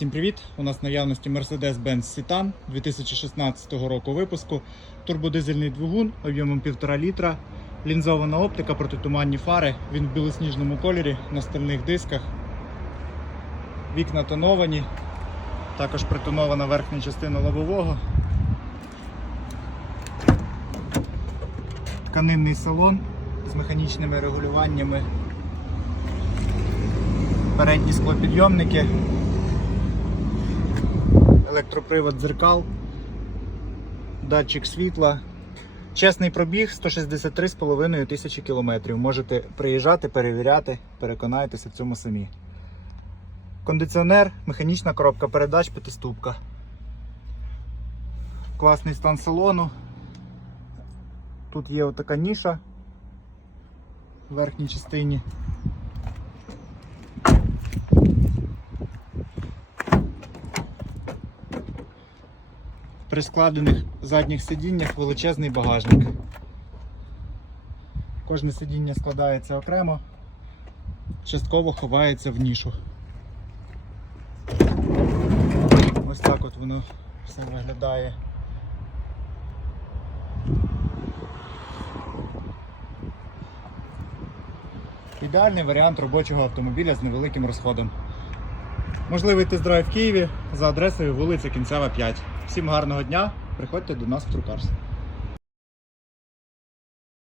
Всім привіт! У нас в наявності Mercedes-Benz Citan 2016 року випуску. Турбодизельний двигун об'ємом 1,5 літра, лінзована оптика, протитуманні фари. Він в білосніжному кольорі на стальних дисках. Вікна тоновані. Також притонована верхня частина лобового. Тканинний салон з механічними регулюваннями. Передні склопідйомники електропривод дзеркал, датчик світла. Чесний пробіг 163,5 тисячі кілометрів. Можете приїжджати, перевіряти, переконайтеся в цьому самі. Кондиціонер, механічна коробка передач, п'ятиступка. Класний стан салону. Тут є отака ніша в верхній частині. При складених задніх сидіннях величезний багажник. Кожне сидіння складається окремо, частково ховається в нішу. Ось так от воно все виглядає. Ідеальний варіант робочого автомобіля з невеликим розходом. Можливий тест-драйв в Києві за адресою вулиця Кінцева 5. Всім гарного дня, приходьте до нас в Трукарс.